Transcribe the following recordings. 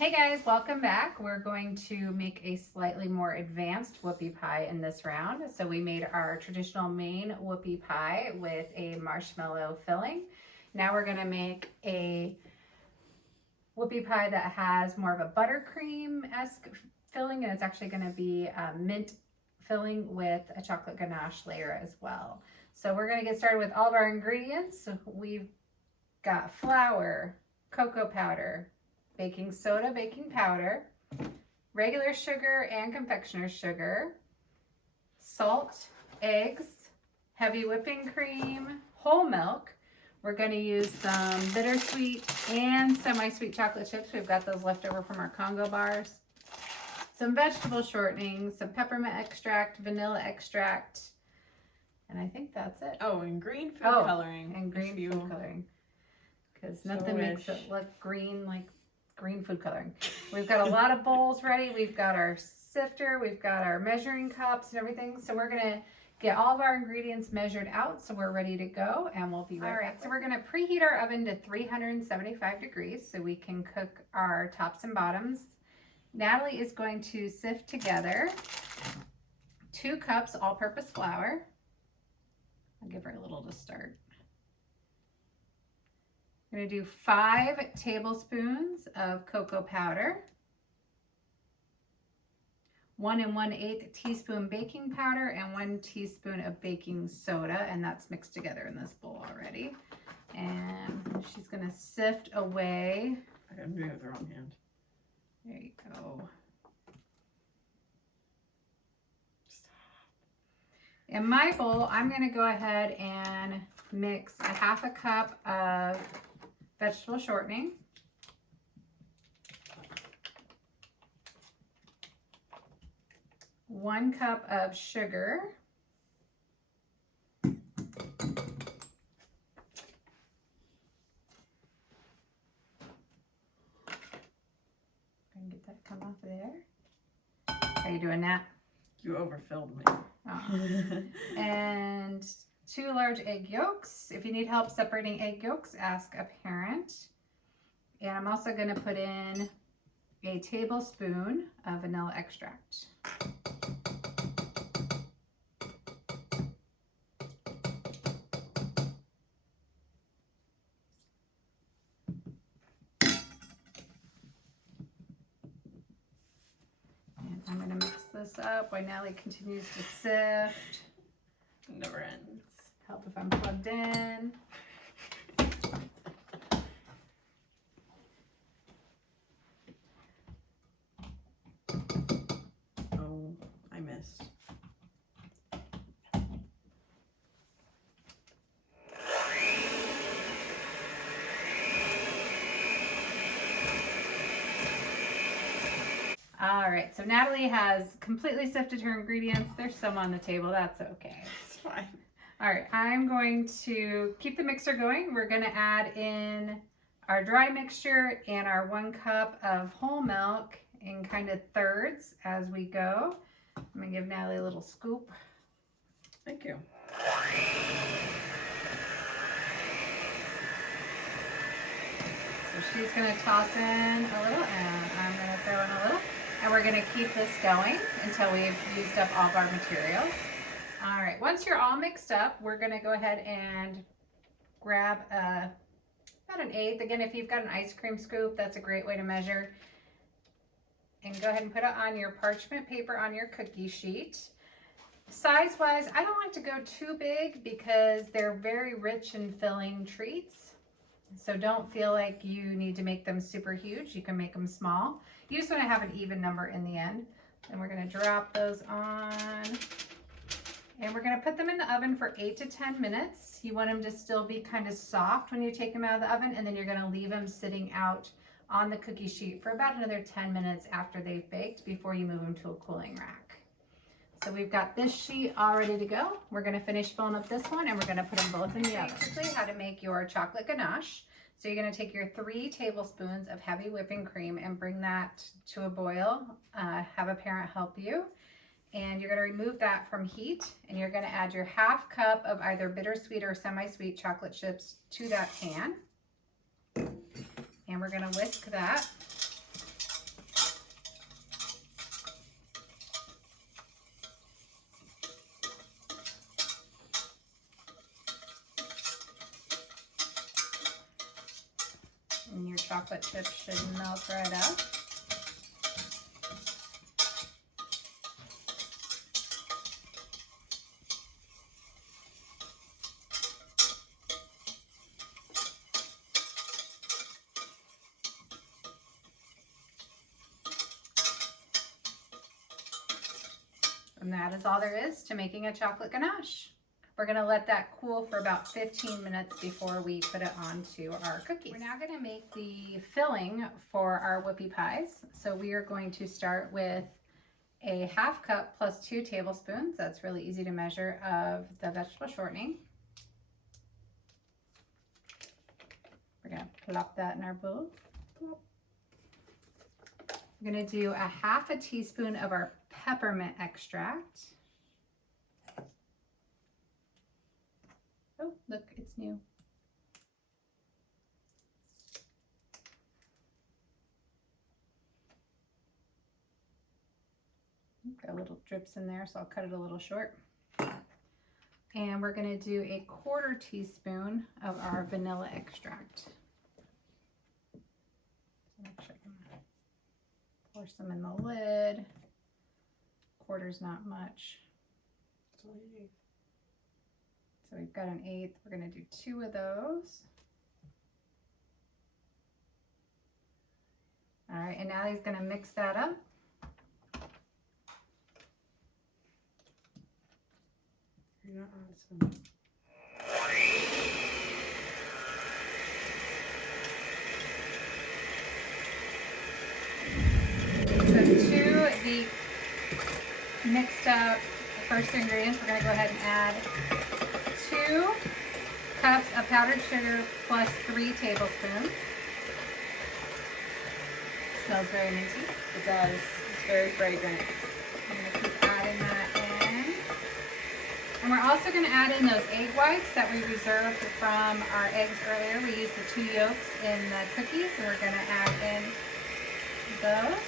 Hey guys, welcome back. We're going to make a slightly more advanced whoopie pie in this round. So we made our traditional main whoopie pie with a marshmallow filling. Now we're gonna make a whoopie pie that has more of a buttercream-esque filling, and it's actually gonna be a mint filling with a chocolate ganache layer as well. So we're gonna get started with all of our ingredients. We've got flour, cocoa powder, baking soda, baking powder, regular sugar and confectioner's sugar, salt, eggs, heavy whipping cream, whole milk. We're going to use some bittersweet and semi-sweet chocolate chips. We've got those left over from our Congo bars. Some vegetable shortening, some peppermint extract, vanilla extract, and I think that's it. Oh, and green food coloring. And green food coloring. Because nothing makes it look green like green food coloring. We've got a lot of bowls ready. We've got our sifter, we've got our measuring cups and everything. So we're gonna get all of our ingredients measured out so we're ready to go, and we'll be right back. So we're gonna preheat our oven to 375 degrees so we can cook our tops and bottoms. Natalie is going to sift together 2 cups all-purpose flour. I'll give her a little to start. I'm going to do 5 tablespoons of cocoa powder, 1 1/8 teaspoon baking powder, and 1 teaspoon of baking soda, and that's mixed together in this bowl already. And she's going to sift away. I'm doing it with the wrong hand. There you go. In my bowl, I'm going to go ahead and mix a 1/2 cup of vegetable shortening, 1 cup of sugar, and get that come off there. How you doing, Nat? You overfilled me. Oh. And 2 large egg yolks. If you need help separating egg yolks, ask a parent. And I'm also going to put in a tablespoon of vanilla extract. And I'm going to mix this up while Natalie continues to sift. It never ends. Help if I'm plugged in. Oh, I missed. All right, so Natalie has completely sifted her ingredients. There's some on the table. That's okay. It's fine. All right, I'm going to keep the mixer going. We're going to add in our dry mixture and our 1 cup of whole milk in kind of thirds as we go. I'm going to give Natalie a little scoop. Thank you. So she's going to toss in a little, and I'm going to throw in a little. And we're going to keep this going until we've used up all of our materials. All right, once you're all mixed up, we're going to go ahead and grab about 1/8. Again, if you've got an ice cream scoop, that's a great way to measure. And go ahead and put it on your parchment paper on your cookie sheet. Size-wise, I don't like to go too big because they're very rich in filling treats. So don't feel like you need to make them super huge. You can make them small. You just want to have an even number in the end. And we're going to drop those on. And we're going to put them in the oven for 8 to 10 minutes. You want them to still be kind of soft when you take them out of the oven, and then you're going to leave them sitting out on the cookie sheet for about another 10 minutes after they've baked before you move them to a cooling rack. So we've got this sheet all ready to go. We're going to finish filling up this one, and we're going to put them both in the oven. Quickly, how to make your chocolate ganache. So you're going to take your 3 tablespoons of heavy whipping cream and bring that to a boil. Have a parent help you. And you're going to remove that from heat, and you're going to add your 1/2 cup of either bittersweet or semi-sweet chocolate chips to that pan. And we're going to whisk that. chocolate chips should melt right up. And that is all there is to making a chocolate ganache. We're gonna let that cool for about 15 minutes before we put it onto our cookies. We're now gonna make the filling for our whoopie pies. So we are going to start with a 1/2 cup plus 2 tablespoons. That's really easy to measure of the vegetable shortening. We're gonna plop that in our bowl. We're gonna do a 1/2 teaspoon of our peppermint extract. Oh, look, it's new. Got little drips in there, so I'll cut it a little short. And we're gonna do a 1/4 teaspoon of our vanilla extract. So pour some in the lid. 1/4's not much. That's all you need. So we've got an 1/8. We're gonna do 2 of those. All right, and now he's gonna mix that up. You're not on some. So to the mixed up first ingredients, we're gonna go ahead and add 2 cups of powdered sugar plus 3 tablespoons. Smells very minty. It does. It's very fragrant. I'm gonna keep adding that in. And we're also gonna add in those egg whites that we reserved from our eggs earlier. We used the 2 yolks in the cookies, and we're gonna add in those.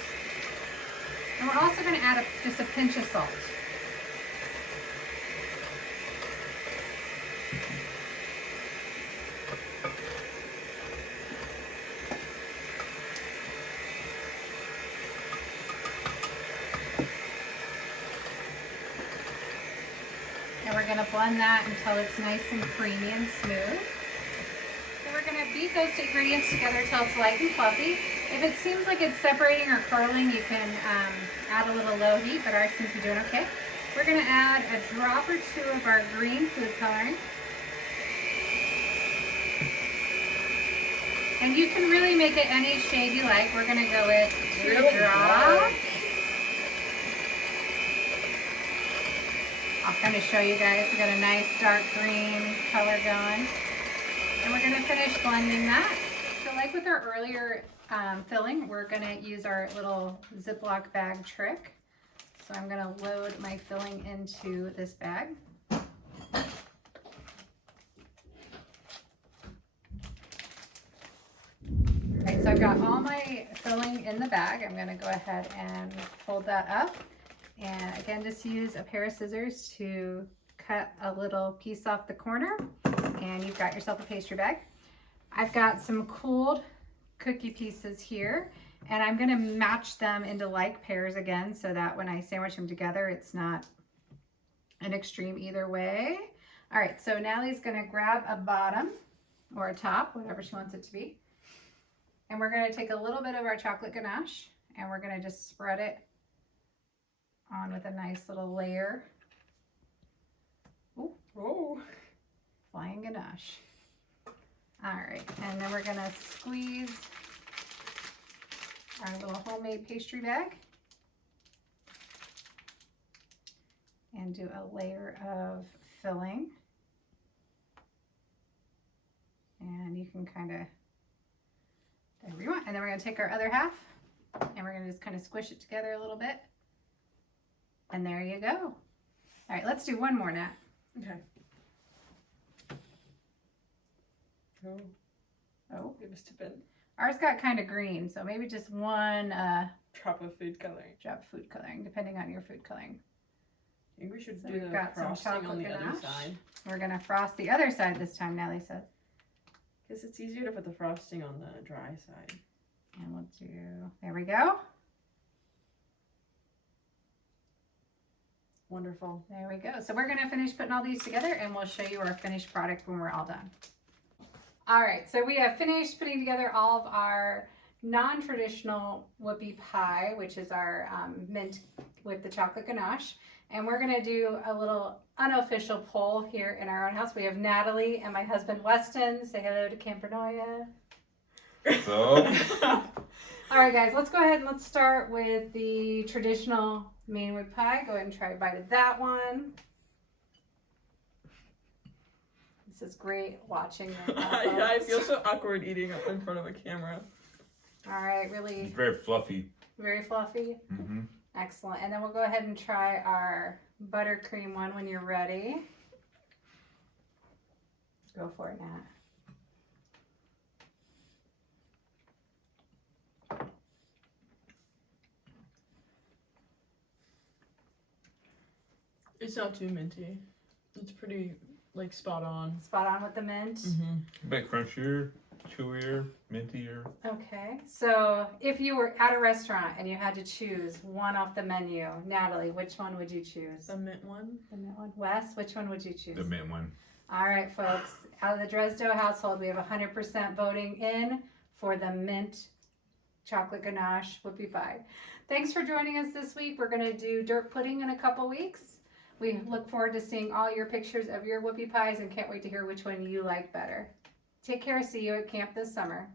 And we're also gonna add just a pinch of salt. And we're gonna blend that until it's nice and creamy and smooth. So we're gonna beat those ingredients together until it's light and fluffy. If it seems like it's separating or curling, you can add a little low heat, but ours seems to be doing okay. We're gonna add a drop or 2 of our green food coloring. And you can really make it any shade you like. We're gonna go with 2 drops. I'll kind of show you guys. We got a nice dark green color going. And we're gonna finish blending that. So like with our earlier filling, we're gonna use our little Ziploc bag trick. So I'm gonna load my filling into this bag. Alright, so I've got all my filling in the bag. I'm gonna go ahead and fold that up. And again, just use a pair of scissors to cut a little piece off the corner, and you've got yourself a pastry bag. I've got some cooled cookie pieces here, and I'm gonna match them into like pairs again so that when I sandwich them together, it's not an extreme either way. All right, so Natalie's gonna grab a bottom or a top, whatever she wants it to be. And we're gonna take a little bit of our chocolate ganache, and we're gonna just spread it on with a nice little layer. Oh, Flying ganache. All right, and then we're gonna squeeze our little homemade pastry bag and do a layer of filling. And you can kind of, there we go. And then we're gonna take our other half and we're gonna just kind of squish it together a little bit. And there you go. All right, let's do one more, Nat. okay. Oh, Oh, it must have been ours got kind of green, so maybe just one drop of food coloring. drop of food coloring, depending on your food coloring. I think we should So do we've the got some frosting on chocolate the other ganache. side. We're gonna frost the other side this time, Nellie says. Because it's easier to put the frosting on the dry side. And we'll do, there we go. Wonderful. There we go. So we're gonna finish putting all these together and we'll show you our finished product when we're all done. All right, so we have finished putting together all of our non-traditional whoopie pie, which is our mint with the chocolate ganache. And we're gonna do a little unofficial poll here in our own house. We have Natalie and my husband Weston. Say hello to Camp Runoia. So, All right, guys, let's go ahead and let's start with the traditional Maine wood pie. Go ahead and try a bite of that one. This is great watching right now, Yeah, I folks. feel so awkward eating up in front of a camera. All right, really it's very fluffy. very fluffy. Mm-hmm. Excellent. And then we'll go ahead and try our buttercream one when you're ready. Go for it, Nat. It's not too minty. It's pretty, like, spot on. Spot on with the mint. A bit crunchier, chewier, mintier. Okay, so if you were at a restaurant and you had to choose one off the menu, Natalie, which one would you choose? The mint one. The mint one. Wes, which one would you choose? The mint one. All right, folks. Out of the Dresdo household, we have 100% voting in for the mint chocolate ganache whoopie pie. Thanks for joining us this week. We're going to do dirt pudding in a couple weeks. We look forward to seeing all your pictures of your whoopie pies and can't wait to hear which one you like better. Take care. See you at camp this summer.